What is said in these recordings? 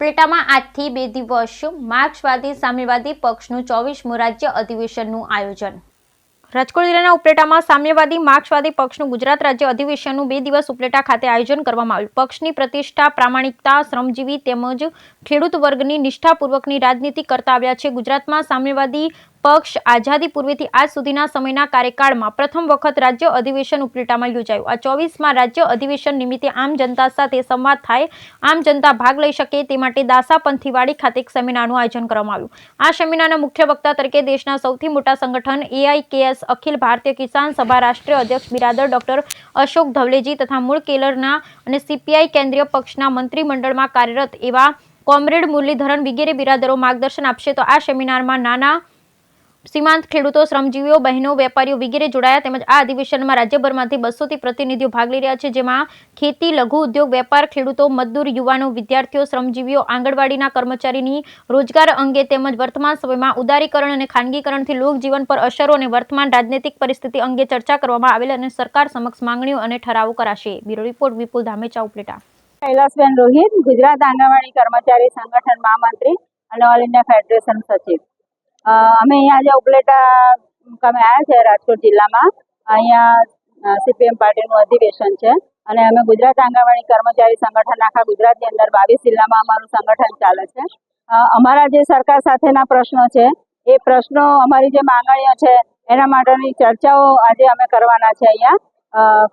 ઉપલેટામાં આજથી 2 દિવસ માર્ક્સવાદી સામ્યવાદી પક્ષનું 24મું રાજ્ય અધિવેશનનું આયોજન। રાજકોટ જિલ્લાના ઉપલેટામાં સામ્યવાદી માર્ક્સવાદી પક્ષનું ગુજરાત રાજ્ય અધિવેશનનું 2 દિવસ ઉપલેટા ખાતે આયોજન કરવામાં આવ્યું। પક્ષની પ્રતિષ્ઠા, પ્રામાણિકતા, શ્રમજીવી તેમજ ખેડૂત વર્ગની નિષ્ઠાપૂર્વકની રાજનીતિ કરતા આવ્યા છે। ગુજરાતમાં સામ્યવાદી પક્ષ આઝાદી પૂર્વેથી આજ સુધીના સમયના કાર્યકાળમાં પ્રથમ વખત રાજ્ય અધિવેશન ઉપલેટામાં યોજાયું। આ 24મા રાજ્ય અધિવેશન નિમિત્તે આમ જનતા સાથે સંવાદ થાય, આમ જનતા ભાગ લઈ શકે તે માટે દાસાપંથીવાડી ખાતે એક સેમિનારનું આયોજન કરવામાં આવ્યું। આ સેમિનારના મુખ્ય વક્તા તરીકે દેશના સૌથી મોટા સંગઠન AIKS અખિલ ભારતીય કિસાન સભા રાષ્ટ્રીય અધ્યક્ષ બિરાદર ડોક્ટર અશોક ધવલેજી તથા મૂળ કેલરના અને CPI કેન્દ્રીય પક્ષના મંત્રીમંડળમાં કાર્યરત એવા કોમરેડ મુરલીધરન વગેરે બિરાદરો માર્ગદર્શન આપશે। તો આ સેમિનારમાં નાના સીમાંત ખેડૂતો, શ્રમજીવીઓ, બહેનો, વેપારીઓ વગેરે જોડાયા તેમજ આ અધિવેશનમાં રાજ્યભરમાંથી 200થી પ્રતિનિધિઓ ભાગ લઈ રહ્યા છે, જેમાં ખેતી, લઘુ ઉદ્યોગ, વેપાર, ખેડૂતો, મજદૂર, યુવાનો, વિદ્યાર્થીઓ, શ્રમજીવીઓ, આંગણવાડીના કર્મચારીની રોજગાર અંગે તેમજ વર્તમાન સમયમાં ઉદારીકરણ અને ખાનગીકરણથી લોકજીવન પર અસરો અને વર્તમાન રાજનૈતિક પરિસ્થિતિ અંગે ચર્ચા કરવામાં આવેલ અને સરકાર સમક્ષ માંગણીઓ અને ઠરાવો કરાશે। બ્યુરો રિપોર્ટ વિપુલ ધામેચા, ઉપલેટા। કૈલાસબેન રોહિત, ગુજરાત આંગણવાડી કર્મચારી સંગઠન મહામંત્રી અને ઓલ ઇન્ડિયા ફેડરેશન સચિવ। અમે અહીંયા આજે ઉપલેટા મુકામે આવ્યા છે રાજકોટ જિલ્લામાં। અહીંયા CPM પાર્ટીનું અધિવેશન છે અને અમે ગુજરાત આંગણવાડી કર્મચારી સંગઠન આખા ગુજરાતની અંદર 22 જિલ્લામાં અમારું સંગઠન ચાલે છે। અમારા જે સરકાર સાથેના પ્રશ્નો છે એ પ્રશ્નો, અમારી જે માંગણીઓ છે એના માટેની ચર્ચાઓ આજે અમે કરવાના છે અહીંયા।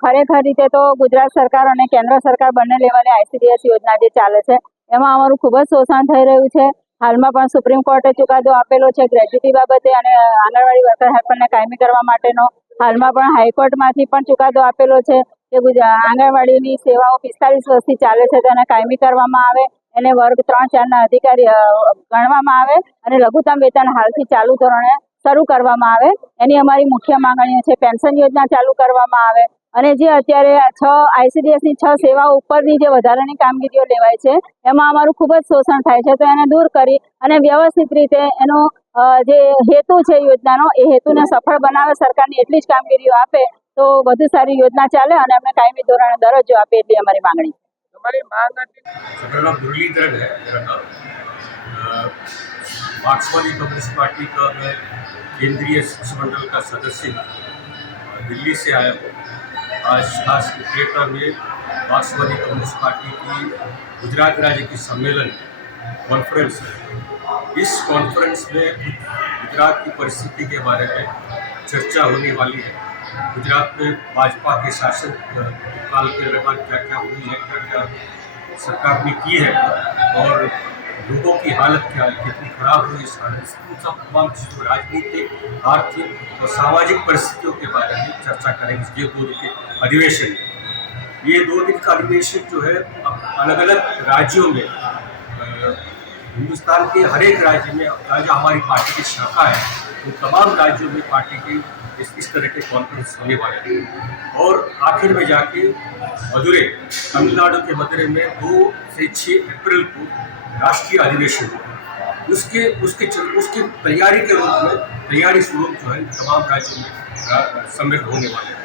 ખરેખર રીતે તો ગુજરાત સરકાર અને કેન્દ્ર સરકાર બંને લેવલે ICDS યોજના જે ચાલે છે એમાં અમારું ખૂબ જ શોષણ થઈ રહ્યું છે। હાલમાં પણ સુપ્રીમ કોર્ટે ચુકાદો આપેલો છે ગ્રેજ્યુટી બાબતે અને આંગણવાડી વર્કર હેલ્પરને કાયમી કરવા માટેનો। હાલમાં પણ હાઈકોર્ટમાંથી પણ ચુકાદો આપેલો છે કે આંગણવાડીની સેવાઓ 45 વર્ષથી ચાલે છે તેને કાયમી કરવામાં આવે, એને વર્ગ 3-4ના અધિકારી ગણવામાં આવે અને લઘુત્તમ વેતન હાલથી ચાલુ ધોરણે શરૂ કરવામાં આવે। એની અમારી મુખ્ય માંગણીઓ છે। પેન્શન યોજના ચાલુ કરવામાં આવે અને જે અત્યારે 6 ICDSની 6 સેવાઓ ઉપરની જે વધારાની કામગીરીઓ લેવાય છે એમાં અમારું ખૂબ જ શોષણ થાય છે, તો એને દૂર કરી અને વ્યવસ્થિત રીતે એનો જે હેતુ છે યોજનાનો એ હેતુને સફળ બનાવે, સરકારની એટલી જ કામગીરીઓ આપે તો વધુ સારી યોજના ચાલે અને અમને કાયમી ધોરણે દરજ્જો આપે એટલી અમારી માંગણી है। मार्क्सवादी कम्युनिस्ट पार्टी का मैं केंद्रीय शिष्टमंडल का सदस्य दिल्ली से आया हूँ। आज खास उपलेटा में मार्क्सवादी कम्युनिस्ट पार्टी की गुजरात राज्य की सम्मेलन कॉन्फ्रेंस है। इस कॉन्फ्रेंस में गुजरात की परिस्थिति के बारे में चर्चा होने वाली है। गुजरात में भाजपा के शासन काल के दौरान क्या क्या हुई है, क्या क्या सरकार ने की है और लोगों की हालत क्या है, कितनी खराब हुई इस हालत, सब तमाम चीज़ों, राजनीतिक, आर्थिक और सामाजिक परिस्थितियों के बारे में चर्चा करेंगे। ये 2 दिन के अधिवेशन, ये 2 दिन का अधिवेशन जो है अलग अलग राज्यों में, हिंदुस्तान के हर एक राज्य में जहाँ हमारी पार्टी की शाखा है उन तमाम राज्यों में पार्टी के इस तरह के कॉन्फ्रेंस होने वाले हैं। और आखिर में जाके मदुरै, तमिलनाडु के मदुरै में 2 से 6 अप्रैल को राष्ट्रीय अधिवेशन उसके तैयारी के रूप में, तैयारी स्वरूप जो है तमाम राज्यों में सम्मिलित होने वाले हैं।